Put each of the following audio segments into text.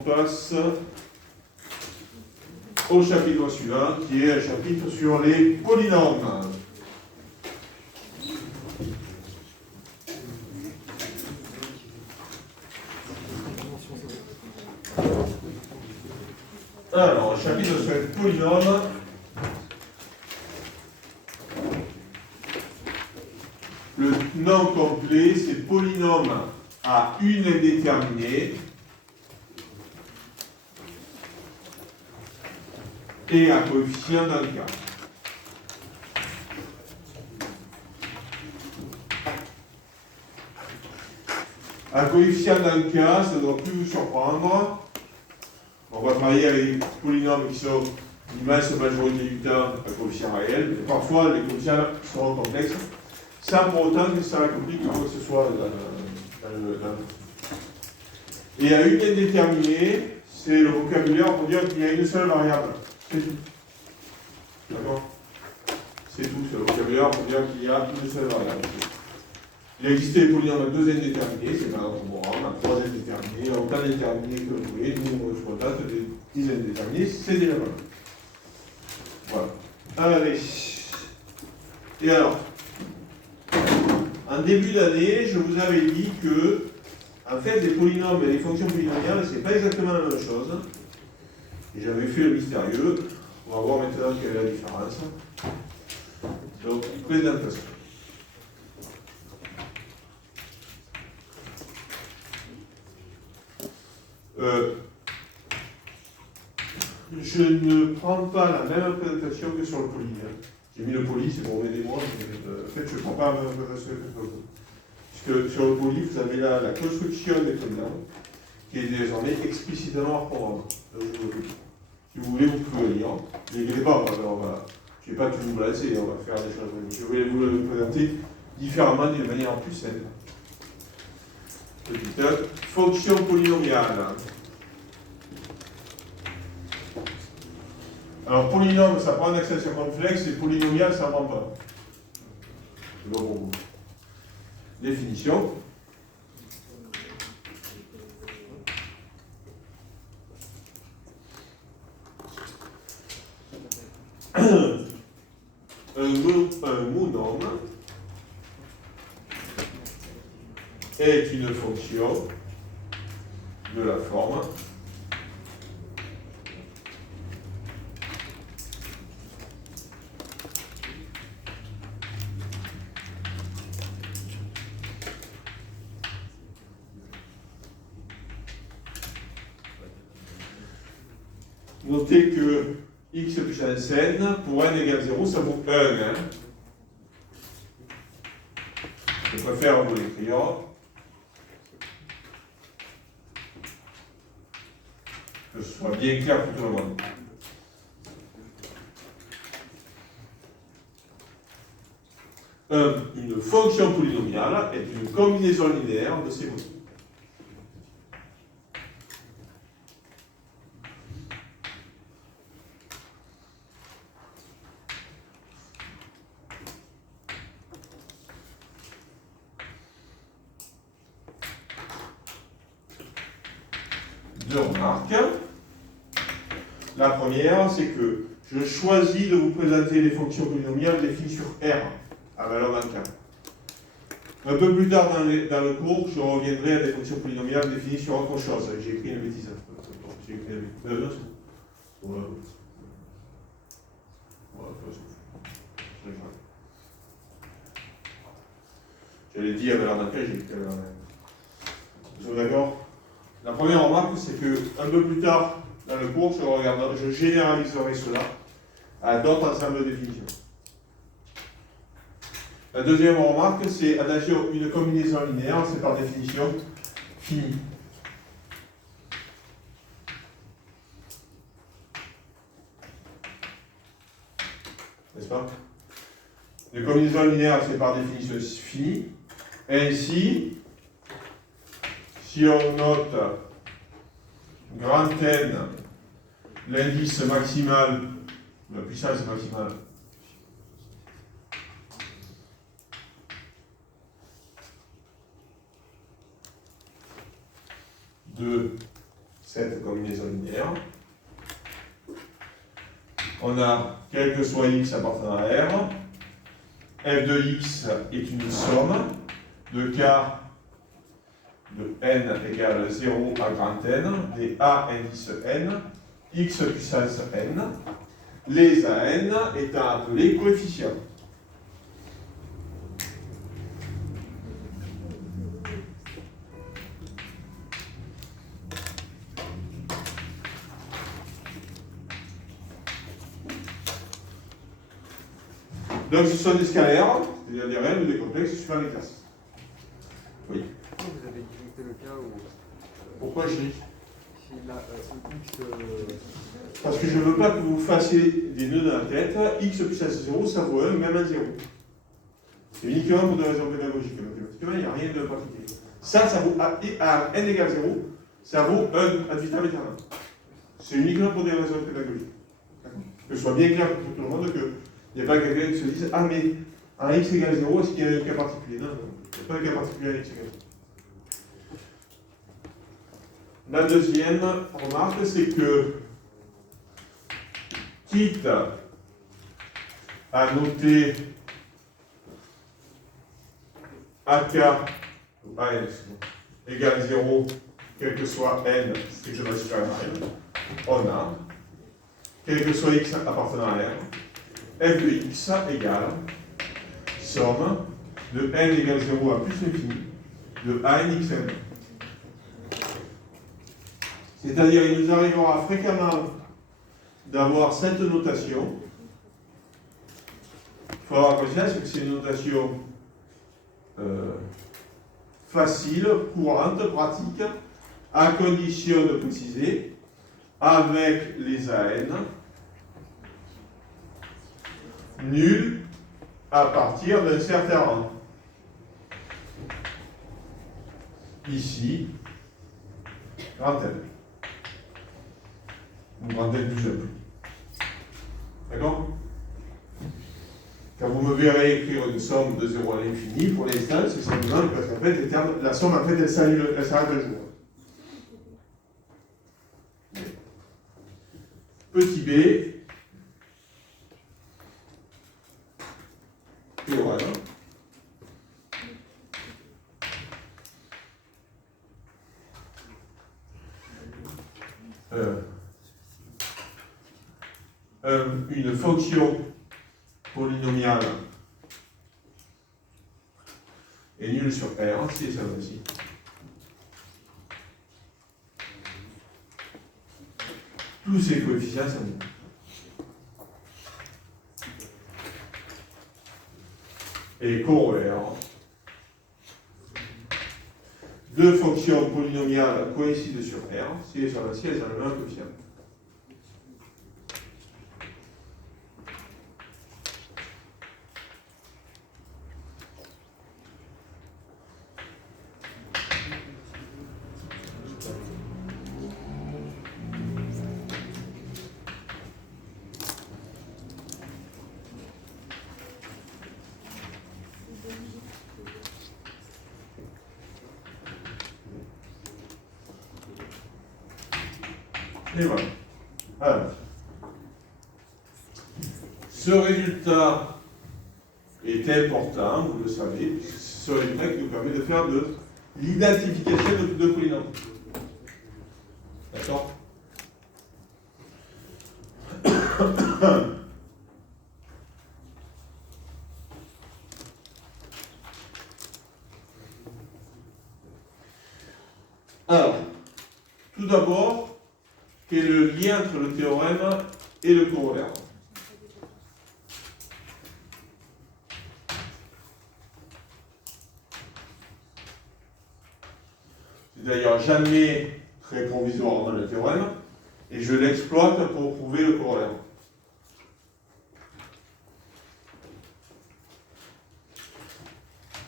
On passe au chapitre suivant, qui est un chapitre sur les polynômes. Alors, le chapitre sur les polynômes. Le nom complet, c'est polynôme à une indéterminée et à coefficient dans le cas. Un coefficient dans le cas, ça ne doit plus vous surprendre. On va travailler avec des polynômes qui sont l'immense majorité du temps à coefficient réel, mais parfois les coefficients seront complexes, sans pour autant que ça complique quoi que ce soit dans le. Et à une indéterminée, c'est le vocabulaire pour dire qu'il y a une seule variable. C'est tout. D'accord? C'est tout, c'est le vocabulaire pour dire qu'il y a une seule variable. Il existe des polynômes à deux indéterminés, c'est par exemple bon, on a trois indéterminés, autant d'indéterminés que vous voulez, nous on se contente des 10 indéterminés, c'est déjà pas mal. Voilà. Allez. Et alors, en début d'année, je vous avais dit que, en fait, les polynômes et les fonctions polynomiales, c'est pas exactement la même chose. Et j'avais fait le mystérieux. On va voir maintenant quelle est la différence. Donc, présentation. Je ne prends pas la même présentation que sur le poly. J'ai mis le poly, c'est pour aider moi, mais en fait, je ne prends pas la même présentation que sur le poly. Puisque sur le poly, vous avez là la construction des polynômes, qui est désormais explicitement hors programme. Si vous voulez, vous pouvez le lire. Ne l'inquiétez pas, voilà. Je ne vais pas tout vous lancer, on va faire des choses. Je vais vous le présenter différemment d'une manière plus simple. Petite fonction polynomiale. Alors, polynôme, ça prend une extension complexe, et polynomial, ça ne prend pas. C'est bon pour vous. Définition. Un monôme est une fonction de la forme notez que x plus 1 n, pour n égale 0, ça vaut 1. Hein. Je préfère vous l'écrire. Que ce soit bien clair pour tout le monde. Une fonction polynomiale est une combinaison linéaire de ces mots. Deux remarques. La première, c'est que je choisis de vous présenter les fonctions polynomiales définies sur R, à valeur d'un cas. Un peu plus tard dans le cours, je reviendrai à des fonctions polynomiales définies sur autre chose. J'ai écrit une bêtise. J'ai écrit une bêtise. Voilà. Je l'ai dit à valeur d'un cas, j'ai écrit à valeur d'un cas. Vous êtes d'accord? La première remarque, c'est que un peu plus tard dans le cours, je généraliserai cela à d'autres ensembles de définitions. La deuxième remarque, c'est attention, une combinaison linéaire, c'est par définition finie. N'est-ce pas? Une combinaison linéaire, c'est par définition finie. Ainsi, si on note grand N, l'indice maximal, la puissance maximale, de cette combinaison linéaire. On a, quel que soit x appartenant à R, f de x est une somme de k de n égale 0 à grand N, des a indice n, x puissance n, les an étant appelés coefficients. Donc ce sont des scalaires, c'est-à-dire des réels ou des complexes suivant les classes. Oui. Vous avez limité le cas où. Pourquoi je dis Si la x. Parce que je ne veux pas que vous fassiez des nœuds dans la tête. X puissance 0, ça vaut 1, même à 0. C'est uniquement pour des raisons pédagogiques. Mathématiquement, il n'y a rien de particulier. Ça vaut à n égale 0, ça vaut 1 ad vitam aeternam. C'est uniquement pour des raisons pédagogiques. Que ce soit bien clair pour tout le monde qu'il n'y a pas quelqu'un qui se dise ah, mais à x égale 0, est-ce qu'il y a un cas particulier? Non, il n'y a pas un cas particulier à x égale 0. La deuxième remarque, c'est que, quitte à noter AK ou AN égale 0, quel que soit n strictement supérieur à n, on a, quel que soit x appartenant à R, f de x égale somme de n égale 0 à plus l'infini de an xn. C'est-à-dire, il nous arrivera fréquemment d'avoir cette notation. Il faut avoir conscience que c'est une notation facile, courante, pratique, à condition de préciser, avec les AN, nuls à partir d'un certain rang. Ici, grand N. Ou grand N plus 1. D'accord? Quand vous me verrez écrire une somme de 0 à l'infini, pour l'instant, c'est simplement parce qu'en fait, la somme, en fait, elle s'arrête un jour. Petit b, théorème. Une fonction polynomiale est nulle sur R, si ça va aussi. Tous ces coefficients sont nuls. Et corollaire, deux fonctions polynomiales coïncident sur R, si elles sont ainsi, elles ont le même coefficient. Et voilà. Alors, ce résultat est important, vous le savez, puisque c'est ce résultat qui nous permet de faire de l'identification de polynômes. D'accord? Alors, tout d'abord, quel est le lien entre le théorème et le corollaire? C'est d'ailleurs jamais très provisoirement le théorème, et je l'exploite pour prouver le corollaire.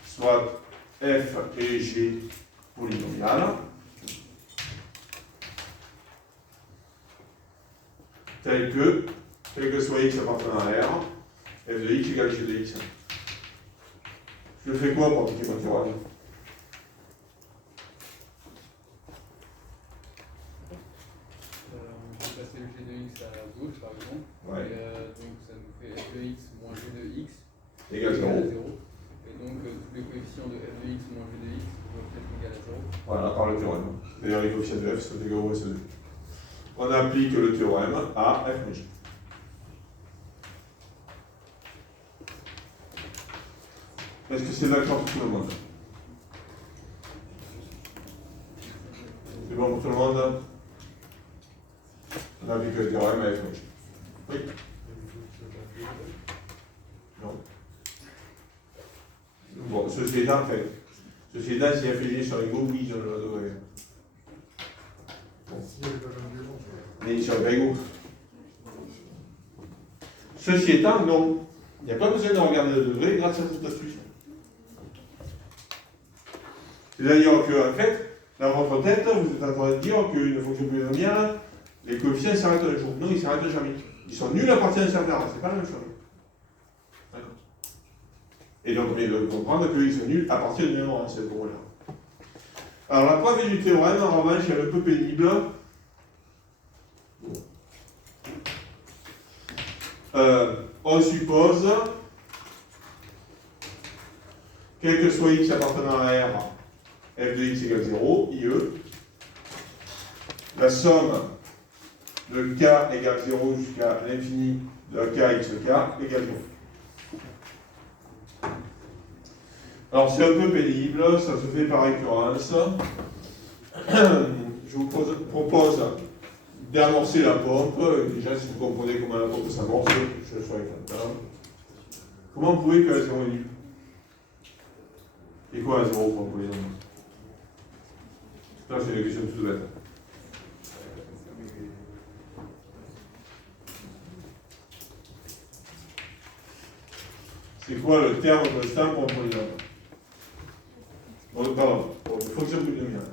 Soit f et g polynomiales, tel que, quel que soit x appartenant à R, f de x égale g de x. Je fais quoi pour appliquer mon théorème? c'est le g de x à gauche par exemple. Ouais. Et donc ça nous fait f de x moins g de x Égale 0. Et donc tous les coefficients de f de x moins g de x doivent être égaux à 0. Voilà, par le théorème. D'ailleurs, les coefficients de f sont égaux à SE2. On applique le théorème à f moins g. Est-ce que c'est d'accord pour tout le monde? C'est bon pour tout le monde? On applique le théorème à f moins g. Oui? Non. Bon, ceci étant, fait. Ceci étant, si f et g sont égaux, oui, j'en ai le degré. Bon. Mais ils sont pas égaux. Ceci étant, non. Il n'y a pas besoin de regarder le degré grâce à cette astuce. C'est-à-dire qu'en fait, dans votre tête, vous êtes en train de dire qu'une fonction polynomiale, les coefficients s'arrêtent un jour. Non, ils ne s'arrêtent jamais. Ils sont nuls à partir d'un certain c'est pas la même chose. D'accord. Et donc, on doit comprendre qu'ils sont nuls à partir du même rang, c'est pour là. Alors, la preuve du théorème, en revanche, elle est un peu pénible. On suppose, quel que soit x appartenant à R, f de x égale 0, IE, la somme de k égale 0 jusqu'à l'infini de k xk égale 0. Alors c'est un peu pénible, ça se fait par récurrence. Je vous propose d'amorcer la pompe. Déjà, si vous comprenez comment la pompe s'amorce, je serai content. Comment vous pouvez que la 0 est nulle? Et quoi un 0 pour vous les hommes? Ça, c'est une question toute bête. C'est quoi le terme constant pour un polynôme? Bon, pardon, pour une fonction polynomiale.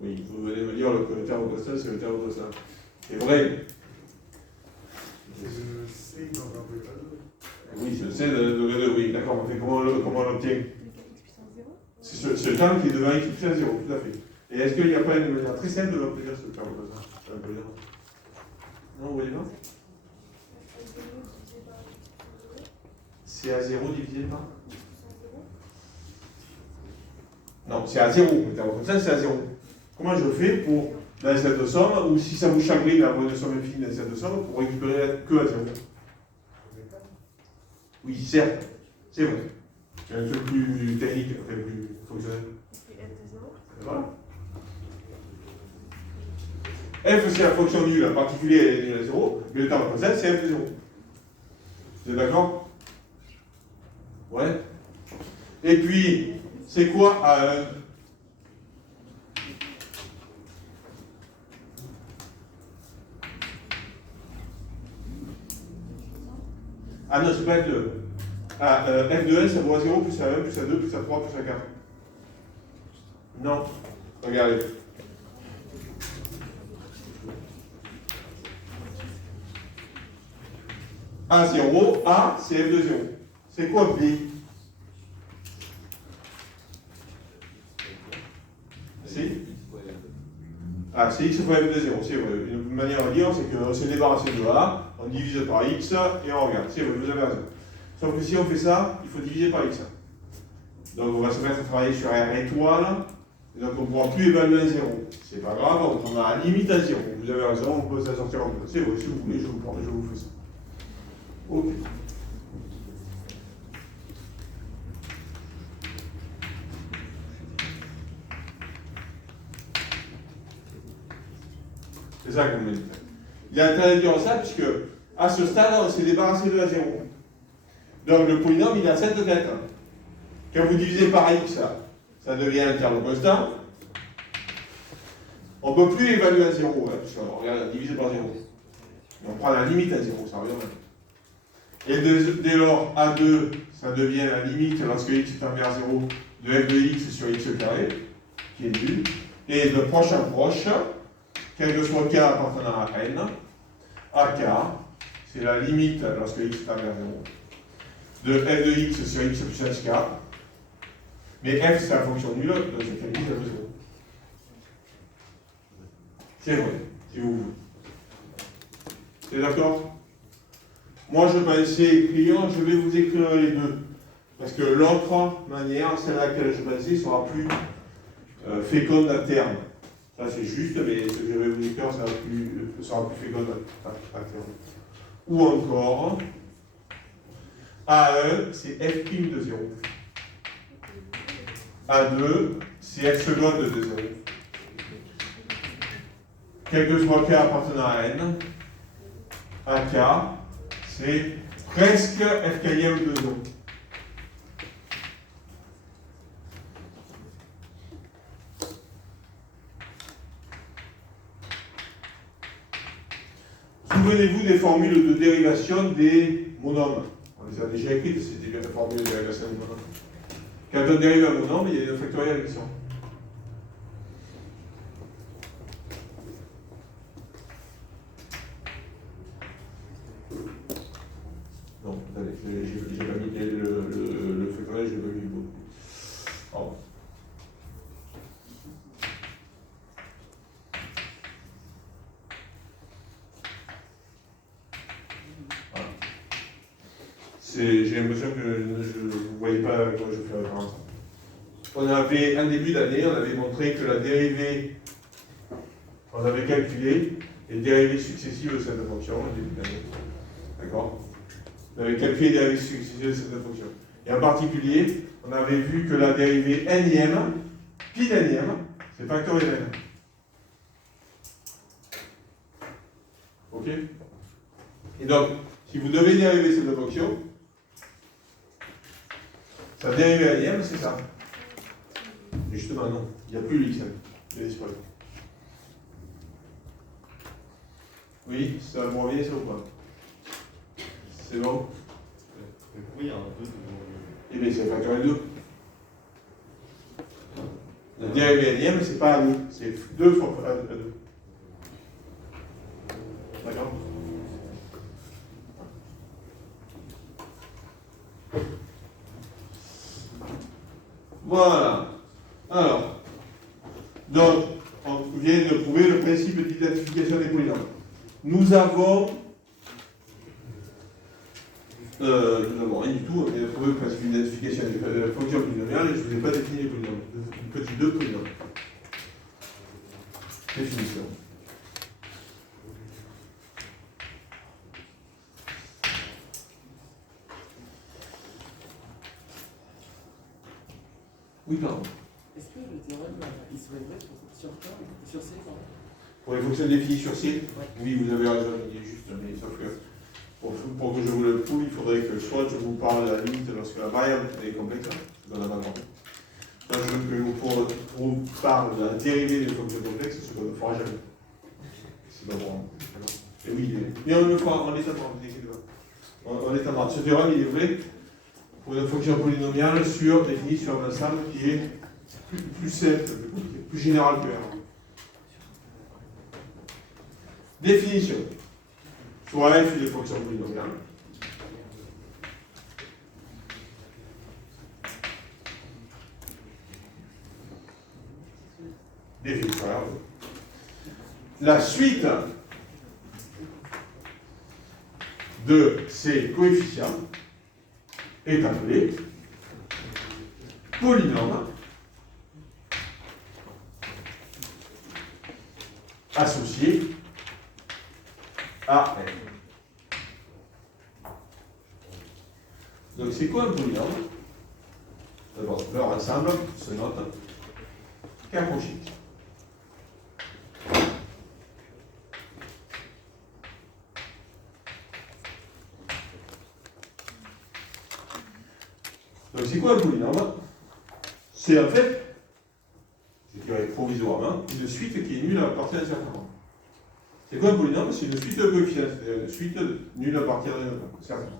Oui, vous venez me dire que le terme constant, c'est le terme constant. C'est vrai. C'est le C dans un degré 2. Oui, c'est le C de degré 2, oui, d'accord, mais comment on l'obtient? C'est le terme qui est devant x puissance 0, tout à fait. Et est-ce qu'il n'y a pas une manière très simple de l'obtenir ce terme constant? Non, vous voyez pas? C'est à 0 divisé par? Non, c'est à 0, le terme constant, c'est à 0. Comment je fais pour, dans cette somme, ou si ça vous chagrine d'avoir une somme infinie dans cette somme, pour récupérer que à 0? Oui, certes, c'est vrai. C'est un truc plus technique, enfin plus fonctionnel. Voilà. F, c'est la fonction nulle, en particulier elle est nulle à 0, mais le terme constant, c'est f de 0. Vous êtes d'accord? Ouais. Et puis, c'est quoi A1? Ah non, c'est pas F2. Ah, F de 1, ça vaut à 0, plus à 1, plus à 2, plus à 3, plus à 4. Non. Regardez. A0, A, c'est F de 0. C'est quoi B? C'est Ah, c'est x fois f de 0, c'est vrai. Une manière de dire, c'est qu'on s'est débarrassé de A, on divise par x et on regarde. C'est vrai, vous avez raison. Sauf que si on fait ça, il faut diviser par x. Donc on va se mettre à travailler sur R étoile, et donc on ne pourra plus évaluer à 0. C'est pas grave, on prendra la limite à 0. Vous avez raison, on peut s'en sortir en deux. C'est vrai, si vous voulez, je vous fais ça. Ok. C'est ça que vous me dites. Il y a intérêt de dire ça, puisque à ce stade, on s'est débarrassé de la 0. Donc le polynôme, il a 7 têtes. Quand vous divisez par x, ça devient un terme constant. On ne peut plus évaluer à 0, hein, puisqu'on regarde divisé par 0. On prend la limite à 0, ça revient même. Et dès lors, A2, ça devient la limite lorsque x est envers 0 de f de x sur x carré, qui est nul. Et de proche en proche, quel que soit k appartenant à n, AK, c'est la limite lorsque x est envers 0, de f de x sur x puissance k, Mais f, c'est la fonction nulle, donc ça fait 10 à 2 secondes. C'est vrai, si vous voulez. C'est d'accord? Moi, je pensais écrire, je vais vous écrire les deux. Parce que l'autre manière, celle à laquelle je pensais, sera plus féconde à terme. Ça, c'est juste, mais ce que je vais vous écrire sera plus féconde à terme. Ou encore, A1, c'est f' de 0. A2, c'est f seconde de 0. Quel que soit k appartenant à n, AK, c'est presque f km de 0. Souvenez-vous des formules de dérivation des monomes. On les a déjà écrites, c'était bien la formule de dérivation des monomes. Quand on dérive un monome, il y a une factorielle qui sort. Non, attendez, j'ai pas mis le factoriel, je l'ai pas mis beaucoup. Pardon. J'ai l'impression que je ne voyais pas à quoi je fais référence. On avait, un début d'année, on avait montré que la dérivée, on avait calculé les dérivées successives de cette fonction, au début d'année. D'accord? On avait calculé les dérivées successives de cette fonction. Et en particulier, on avait vu que la dérivée nème, pi nème, c'est factoriel n. Ok? Et donc, si vous devez dériver cette fonction, sa dérivée nème, c'est ça. Et justement, non, il n'y a plus l'x, il a disparu. Oui, ça vous revient, ça ou pas? C'est bon? Pourquoi il y a un 2 Eh bien, c'est factoriel 2. La dérivée nème, c'est pas à 2, c'est 2 fois à 2. D'accord? Voilà. Alors, donc, on vient de prouver le principe d'identification des polynômes. Nous avons rien du tout, on vient de prouver le principe d'identification des fonctions polynomiales et je ne vous ai pas défini les polynômes. Petit 2 polynômes. Définition. Oui, pardon. Est-ce que le théorème, il serait vrai sur C, pardon? Pour les fonctions définies sur C, Ouais. oui, vous avez raison, il est juste, mais sauf que pour que je vous le prouve, il faudrait que soit je vous parle à la limite lorsque la variable est complexe, dans la base, soit je veux que vous parle de la dérivée des fonctions complexes, ce qu'on ne fera jamais. C'est pas bon. Et oui, mais on le fera en état mort, ne vous inquiétez pas. En état mort. Ce théorème, il est vrai pour une fonction polynomiale définie sur un ensemble qui est plus simple, plus général que R. Définition. Soit f des fonctions polynomiales. Définition R. La suite de ces coefficients est appelée polynôme associé à n. Donc c'est quoi un polynôme? D'abord, leur ensemble se note capochique. Donc c'est quoi un polynôme? C'est en fait, je dirais provisoirement, une suite qui est nulle à partir d'un certain nombre. C'est quoi un polynôme? C'est une suite de coefficients, c'est-à-dire une suite nulle à partir d'un certain nombre.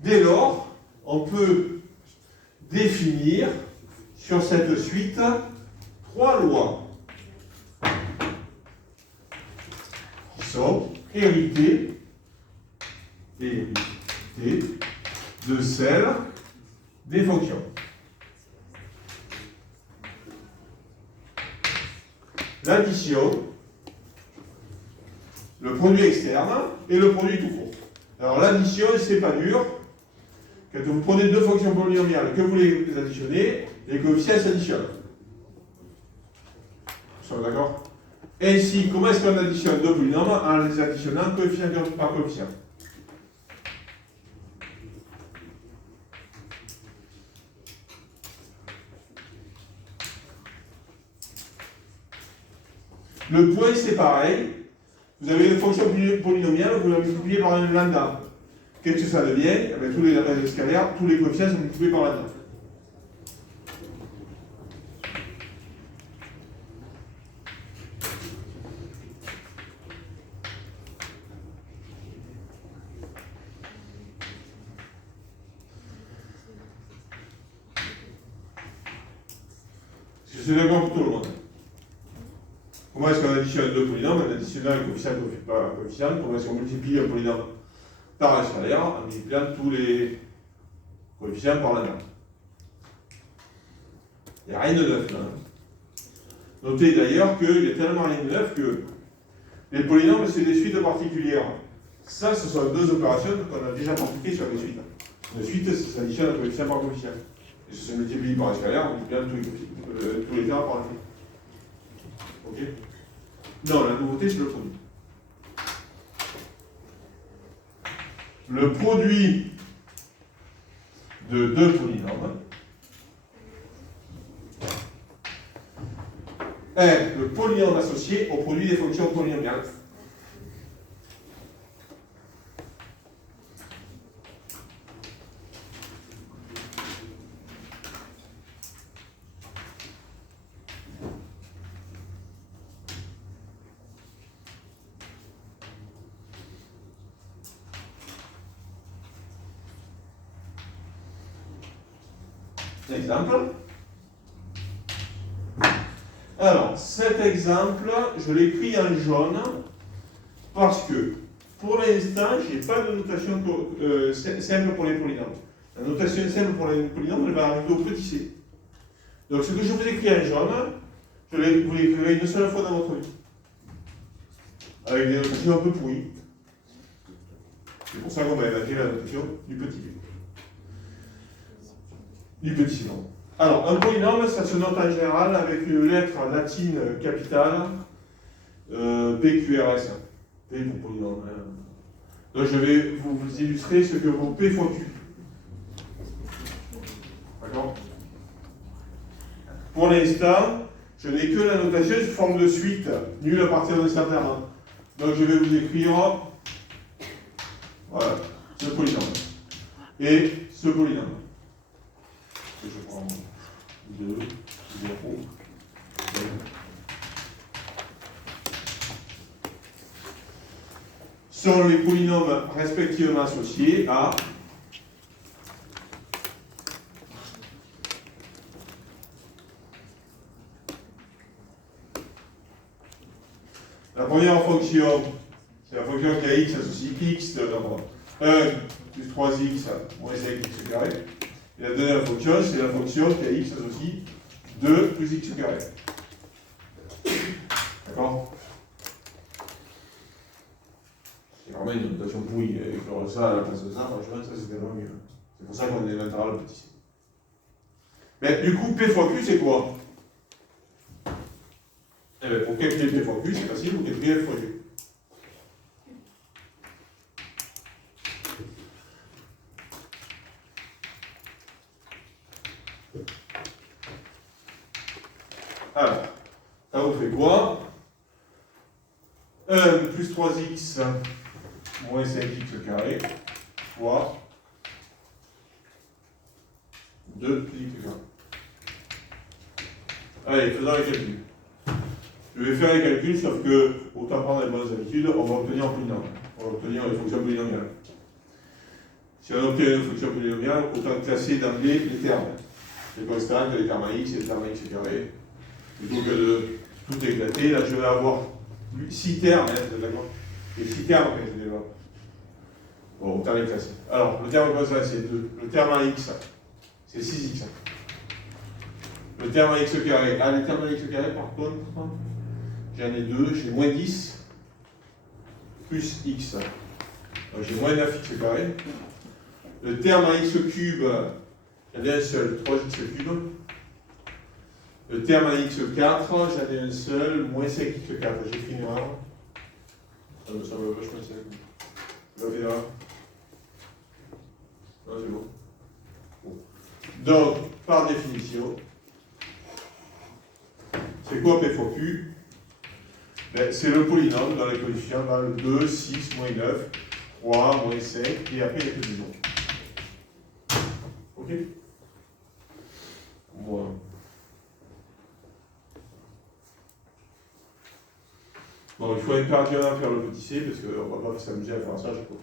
Dès lors, on peut définir sur cette suite trois lois sont héritées de celles des fonctions. L'addition, le produit externe et le produit tout court. Alors l'addition, c'est pas dur. Quand vous prenez deux fonctions polynomiales que vous les additionnez, les coefficients s'additionnent. Nous sommes d'accord? Ainsi, comment est-ce qu'on additionne deux polynômes? En les additionnant coefficient par coefficient. Le point, c'est pareil. Vous avez une fonction polynomiale, vous la multipliez par un lambda. Qu'est-ce que ça devient? Eh bien, tous les règles scalaires, tous les coefficients sont multipliés par lambda. C'est d'accord pour tout le monde. Comment est-ce qu'on additionne deux polynômes en additionnant un coefficient par coefficient? Comment est-ce qu'on multiplie un polynôme par un scalaire en multipliant tous les coefficients par lambda? Il n'y a rien de neuf là. Notez d'ailleurs qu'il y a tellement rien de neuf que les polynômes, c'est des suites particulières. Ça, ce sont deux opérations qu'on a déjà pratiquées sur les suites. Une suite, ça s'additionne un coefficient par coefficient. Et ça se multiplie par un scalaire en multipliant tous les termes par lambda. Ok? Non, la nouveauté, c'est le produit. Le produit de deux polynômes est le polynôme associé au produit des fonctions polynomiales. Exemple. Alors, cet exemple, je l'ai pris en jaune parce que, pour l'instant, je n'ai pas de notation simple pour les polynômes. La notation simple pour les polynômes, elle va arriver au petit c. Donc, ce que je vous ai écrit en jaune, je vous l'écrirai une seule fois dans votre vie. Avec des notations un peu pourries. C'est pour ça qu'on va évacuer la notation du petit b. Du petit nombre. Alors, un polynôme, ça se note en général avec une lettre latine capitale, PQRS. P pour polynôme. Donc, je vais vous illustrer ce que vaut P fois Q. D'accord? Pour l'instant, je n'ai que la notation sous forme de suite, nulle à partir d'un certain rang. Donc, je vais vous écrire, voilà, ce polynôme. Et ce polynôme. Je prends 2, 0, 1. Sont les polynômes respectivement associés à la première fonction, c'est la fonction qui a x associe x de 1 plus 3x moins 5x carré. Et la deuxième fonction, c'est la fonction qui a x associe 2 plus x carré. D'accord? C'est vraiment une notation pourrie. Écrire ça à la place de ça, franchement, ça c'était vraiment mieux. C'est pour ça qu'on inventera le petit c. Mais du coup, P fois Q, c'est quoi? Eh bien, pour calculer P fois Q, c'est facile, vous calculez F fois Q. Alors, ça vous fait quoi? 1 plus 3x moins 5x carré fois 2 plus x carré. Allez, faisons les calculs. Je vais faire les calculs, sauf que, autant prendre les bonnes habitudes, on va obtenir un polynôme. On va obtenir une fonction polynomiale. Si on obtient une fonction polynomiale, autant classer d'emblée les termes. Les constantes, les termes à x et les termes à x carré. Plutôt que de tout éclater, là je vais avoir 6 termes, hein, d'accord? Les 6 termes que je développe. Bon, autant les classer. Alors, le terme cosine, c'est 2. Le terme en x, c'est 6x. Le terme en x carré. Ah, le terme en x carré, par contre, j'en ai 2. J'ai moins 10 plus x. Donc, j'ai moins 9x carré. Le terme en x cube, j'en ai un seul, 3x cube. Le terme en x4, j'en ai un seul, moins 5x4. J'ai fait une erreur. Ça me semble vachement simple. Je l'ai fait là. Non, c'est bon. Donc, par définition, c'est quoi P fois Q? Ben, c'est le polynôme dans les coefficients, dans le 2, 6, moins 9, 3, moins 5, et après il n'y a que du nom. Ok? Voilà. Bon, il faut impérativement faire le petit c, parce qu'on ne va pas s'amuser à faire ça, je crois.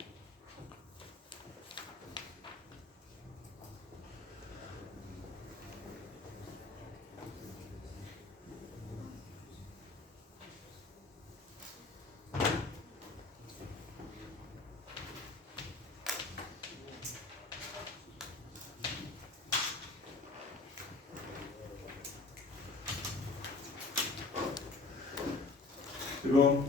C'est bon?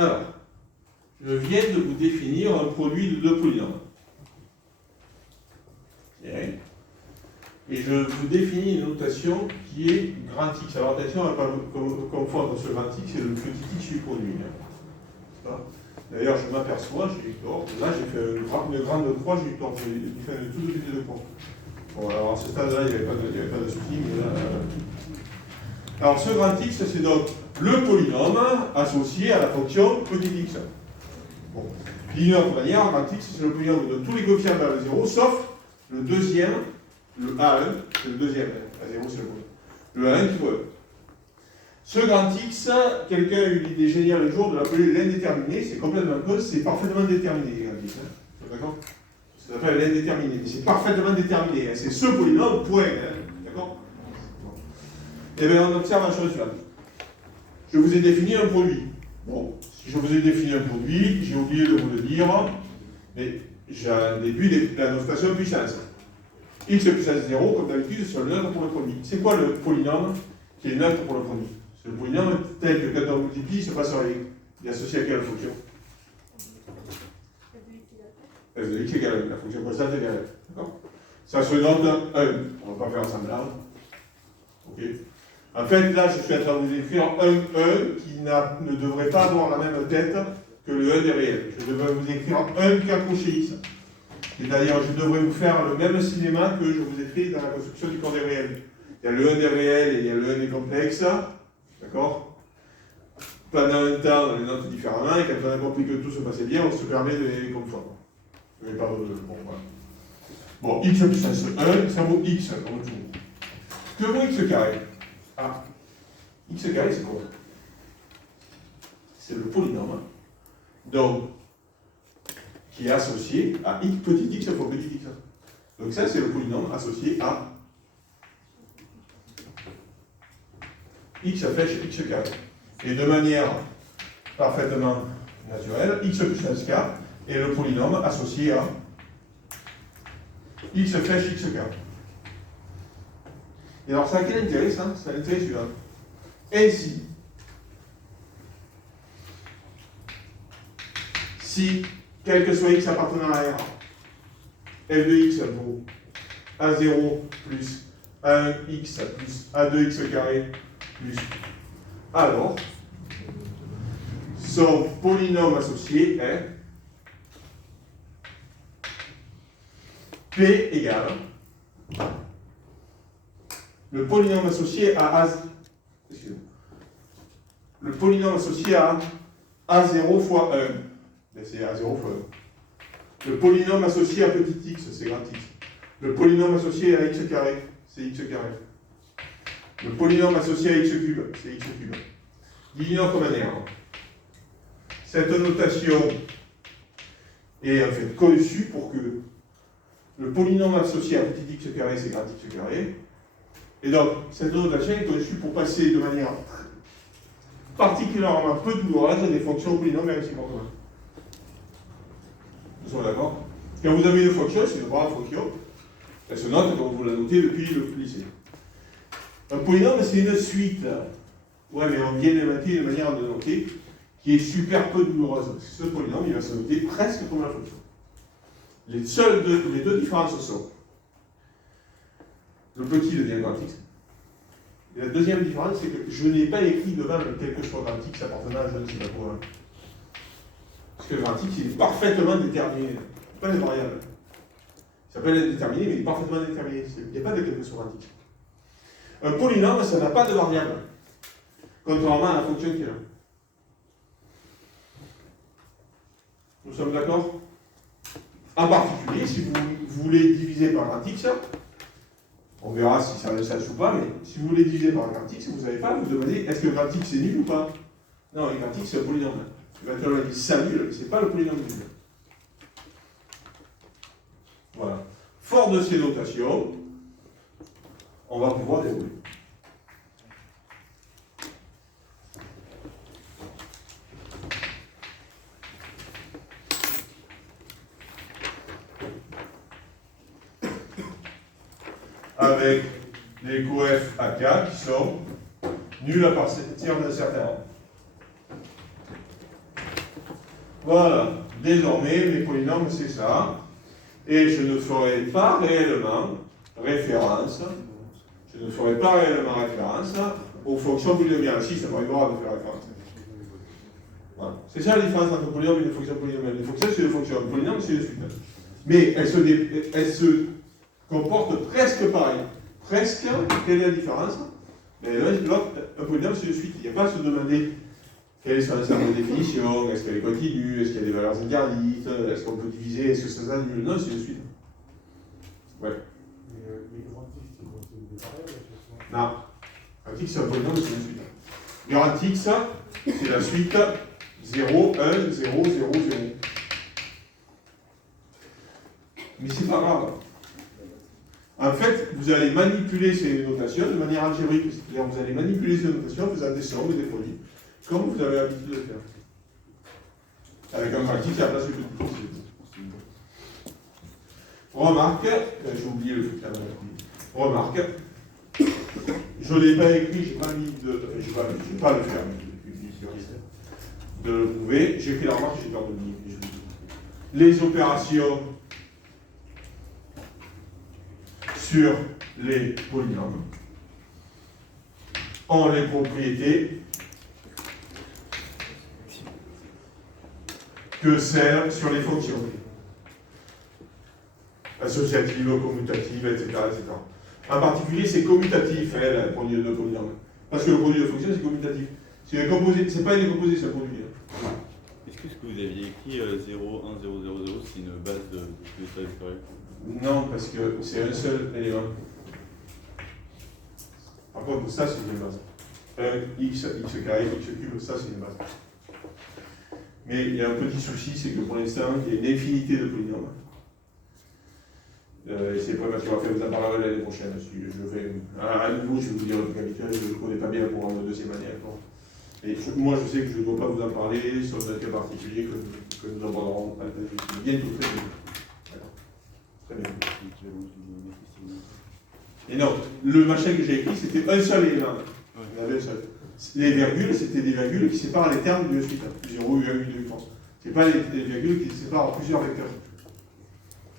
Alors, je viens de vous définir un produit de deux polynômes. Bien. Et je vous définis une notation qui est grand X. Alors attention à ne pas confondre ce grand X et le petit x du produit. D'ailleurs, je m'aperçois, j'ai eu tort. Là, j'ai fait une grande croix, j'ai eu tort. J'ai fait une toute petite croix. Bon, alors à ce stade-là, il n'y avait pas de souci, mais là. Alors, ce grand X, c'est donc le polynôme associé à la fonction petit x. Bon. D'une autre manière, grand X, c'est le polynôme de tous les coefficients vers le 0, sauf le deuxième, le A1, c'est le deuxième. A0, c'est le A1 qui vaut 1. Ce grand X, quelqu'un a eu l'idée géniale un jour de l'appeler l'indéterminé, c'est complètement con, c'est parfaitement déterminé, grand X. D'accord? Ça s'appelle l'indéterminé, mais c'est parfaitement déterminé. C'est ce polynôme, point. D'accord? Et bien, on observe la chose suivante. Je vous ai défini un produit. Bon, si je vous ai défini un produit, j'ai oublié de vous le dire, mais j'ai déduit la notation puissance. X puissance 0, comme d'habitude, c'est le neutre pour le produit. C'est quoi le polynôme qui est neutre pour le produit? C'est le polynôme tel que quand on multiplie, il se passe rien. Il est associé à quelle fonction? F de x égale 1, la fonction constante égale 1. D'accord? Ça se note 1. On ne va pas faire ensemble là. Ok? En fait, là, je suis en train de vous écrire un 1 qui ne devrait pas avoir la même tête que le 1 des réels. Je devrais vous écrire un k crochet x. C'est-à-dire, je devrais vous faire le même cinéma que je vous ai fait dans la construction du corps des réels. Il y a le 1 des réels et il y a le 1 des complexes. D'accord? Pendant un temps, on les note différemment, et quand on a compris que tout se passait bien, on se permet de les confondre. Mais pas de... Bon, voilà. Bon, x puissance 1, ça vaut x, comme tout. Que vaut x carré? Ah, x carré, c'est quoi? C'est le polynôme. Donc, qui est associé à x petit x fois petit x. Donc ça, c'est le polynôme associé à x flèche x carré. Et de manière parfaitement naturelle, x puissance k est le polynôme associé à x flèche x carré. Et alors ça a quel intérêt ça? Ça a l'intérêt suivant. Ainsi, si, quel que soit x appartenant à R, f de x vaut A0 plus A1x plus A2x carré plus. Alors, son polynôme associé est P égale le polynôme associé à A. Excusez-moi. Le polynôme associé à A0 fois 1. Ben, c'est A0 fois 1. Le polynôme associé à petit x, c'est grand x. Le polynôme associé à x carré, c'est x carré. Le polynôme associé à x cube, c'est x cube. Dit d'une autre manière, cette notation est en fait conçue pour que le polynôme associé à petit x carré, c'est grand x carré. Et donc, cette notation est conçue pour passer de manière particulièrement peu douloureuse à des fonctions au polynôme réciproques commun. Nous sommes d'accord? Quand vous avez une fonction, c'est une brave fonction. Elle se note comme vous la notez depuis le lycée. Un polynôme, c'est une suite. Ouais, mais on vient d'inventer une manière de noter qui est super peu douloureuse. Ce polynôme, il va se noter presque comme la fonction. Les deux différences sont le petit devient grand x. Et la deuxième différence, c'est que je n'ai pas écrit devant le quelque chose grand x appartenant à je ne sais pas quoi. Parce que le grand x, il est parfaitement déterminé. Pas des variables. Il s'appelle indéterminé, mais il est parfaitement déterminé. Il n'y a pas de quelque chose grand x. Un polynôme, ça n'a pas de variable. Contrairement à la fonction qui est là. Nous sommes d'accord? En particulier, si vous voulez diviser par grand x, on verra si ça s'ajoute ou pas, mais si vous voulez diviser par grand x, vous ne savez pas, vous demandez est-ce que grand x est nul ou pas? Non, grand x c'est un polynôme. Éventuellement, il dit ça nul, c'est pas le polynôme nul. Voilà. Fort de ces notations, on va pouvoir dérouler. Avec les coef AK qui sont nuls à partir d'un certain ordre. Voilà, désormais mes polynômes c'est ça, et je ne ferai pas réellement référence, aux fonctions polynomiales. Si, ça m'arrivera de faire référence. Voilà. C'est ça la différence entre un polynôme et une fonction polynomiale. Une fonction c'est une fonction, un polynôme c'est une suite. Mais elle se comporte presque pareil. Presque, quelle est la différence? L'autre, un polynôme, c'est une suite. Il n'y a pas à se demander quel est son ensemble de définitions, est-ce qu'elle est continue, est-ce qu'il y a des valeurs interdites, est-ce qu'on peut diviser, est-ce que ça s'annule? Non, c'est une suite. Ouais. Les grands x qui contiennent des variables, Non. Un x, c'est un polynôme, c'est une suite. Grand x, c'est la suite 0, 1, 0, 0, 0. Mais c'est pas grave. En fait, vous allez manipuler ces notations de manière algébrique, c'est-à-dire vous allez manipuler ces notations en faisant des sommes et des produits, comme vous avez l'habitude de faire. Avec un pratique à la place du petit. Remarque, j'ai oublié le truc là. Remarque, je ne l'ai pas écrit, je n'ai pas mis de. Je vais pas le faire. De le prouver, j'ai écrit la remarque, j'ai peur de le dire. Les opérations sur les polynômes ont les propriétés que celles sur les fonctions associatives, commutatives, etc., etc. En particulier, c'est commutatif, le produit de polynôme. Parce que le produit de fonction, c'est commutatif. C'est composé, c'est pas une décomposé, c'est un produit. Est-ce que ce que vous aviez écrit 0, 1, 0, 0, 0, c'est une base de ça historique? Non, parce que c'est un seul élément. Par contre, ça, c'est une base. X carré, x cube, ça, c'est une base. Mais il y a un petit souci, c'est que pour l'instant, il y a une infinité de polynômes. Et c'est prématuré à faire, vous en parlerez l'année prochaine. Si je fais à nouveau, je vais vous dire le truc habituel, je ne connais pas bien le programme de deuxième année encore. Et moi, je sais que je ne dois pas vous en parler, sauf un cas particulier que nous aborderons bientôt, très bientôt. D'accord. Très bien. Et non, le machin que j'ai écrit, c'était un seul élément. Il y en avait un seul. Les virgules, c'était des virgules qui séparent les termes du suite. 0, 1, 8, 2, 3. Ce n'est pas les virgules qui séparent plusieurs vecteurs.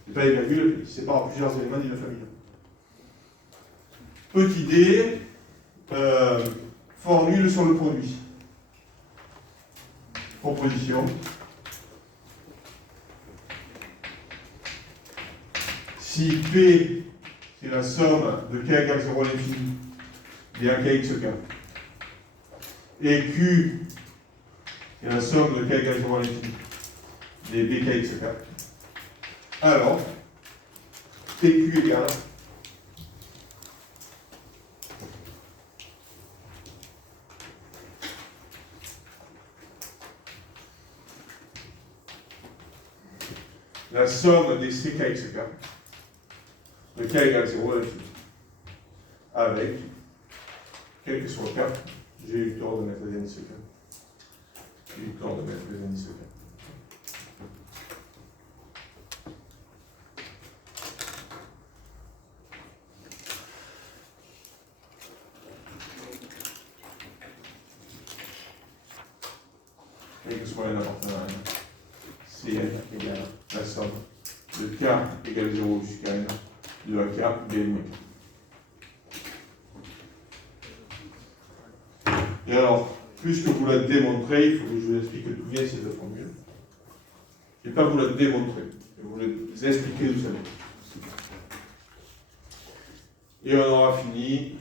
Ce n'est pas les virgules qui séparent plusieurs éléments d'une famille. petit d, formule sur le produit. Proposition. Si P, c'est la somme de k égale 0 à l'infini, bien kxk. Et Q, c'est la somme de k égale 0 à l'infini, des bkxk. Alors, PQ égale la somme des ckxk de k égale 0 à l'infini avec, quel que soit le cas, j'ai eu le tort de mettre les indices k. J'ai eu le tort de mettre les indices k. Quel que soit n appartenant à n, Cn égale la somme de k égale 0 jusqu'à n de ak bn. Et alors, puisque vous l'avez démontré, il faut que je vous explique d'où viennent ces deux formules. Je ne vais pas vous la démontrer, je vais vous expliquer d'où ça vient. Et on aura fini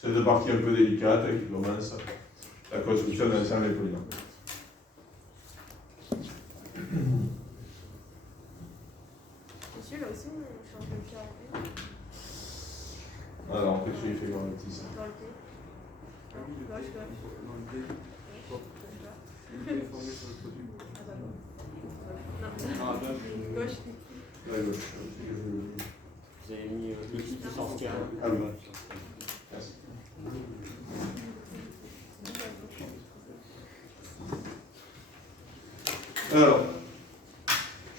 cette partie un peu délicate qui commence la construction d'un ensemble de polynômes. Monsieur, là aussi, on change le cas en P. Alors, qu'est-ce que j'ai fait dans le petit ça? Dans le P. Gauche, gauche. Ah, d'accord. Gauche. La gauche. Vous avez mis x puissance k. Ah oui. Merci. Alors,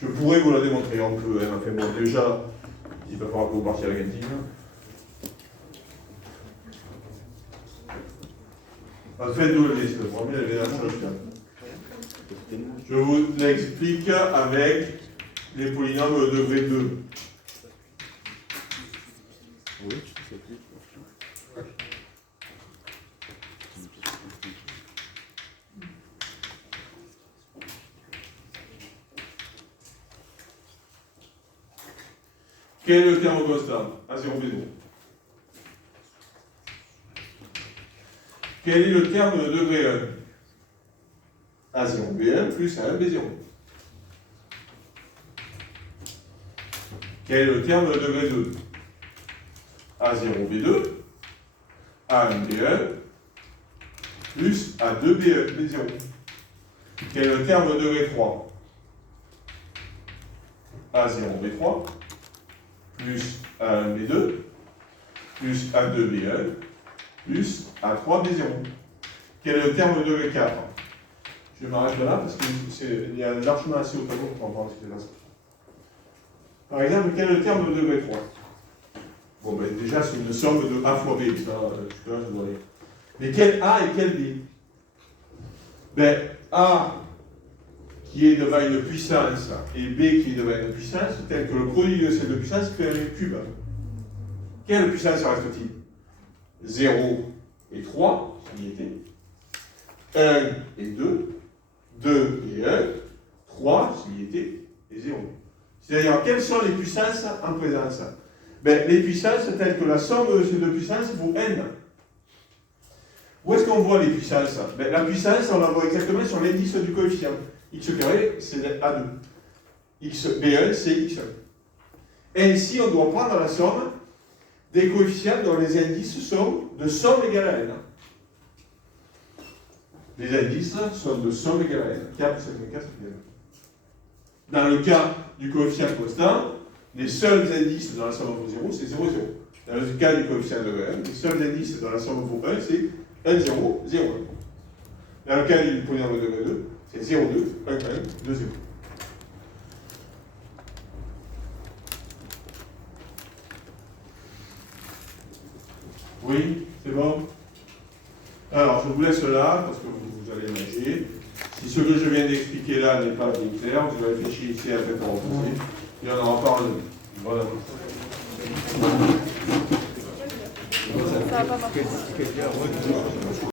je pourrais vous la démontrer en peu, hein. Enfin bon, déjà, il va falloir que vous partiez à la cantine. En fait, d'où le liste, le premier, elle est dans le cas. Je vous l'explique avec les polynômes de degré 2. Oui, ça s'applique. Quel est le terme constant? A0, B0. Quel est le terme de degré 1? A0, B1 plus A1, B0. Quel est le terme de degré 2? A0, B2, A1, B1 plus A2, B1, B0. Quel est le terme de degré 3? A0, B3 plus A1, B2 plus A2, B1 plus A3, B0. Quel est le terme de degré 4? Je m'arrête là parce qu'il y a largement assez au tableau pour comprendre ce qui se passe. Par exemple, quel est le terme de degré 3? Bon, ben déjà, c'est une somme de A fois B. Ça, jusque-là, je dois aller. Mais quel A et quel B? Ben, A qui est devant une puissance et B qui est devant une puissance, tel que le produit de ces deux puissances fait un cube. Quelle puissance reste-t-il? 0 et 3, ça y était. 1 et 2, 2 et 1, 3, ça y était, et 0. C'est-à-dire, quelles sont les puissances en présence? Ben, les puissances telles que la somme de ces deux puissances vaut n. Où est-ce qu'on voit les puissances? Ben, la puissance, on la voit exactement sur l'indice du coefficient. X carré, c'est A2. B1, c'est X1. Ainsi, on doit prendre la somme des coefficients dont les indices sont de somme égale à n. Les indices sont de somme égale à n. K plus K, c'est n. Dans le cas du coefficient constant, les seuls indices dans la somme vaut 0, c'est 0, 0. Dans le cas du coefficient de 1, les seuls indices dans la somme vaut 1, c'est 1, 0, 0, 1. Dans le cas du polynôme de degré 2, c'est 0, 2, 1, 1, 2, 0. Oui, c'est bon? Alors, je vous laisse là, parce que vous allez manger. Si ce que je viens d'expliquer là n'est pas bien clair, vous réfléchissez à tête reposée, et on en reparle. Voilà. va pas marcher.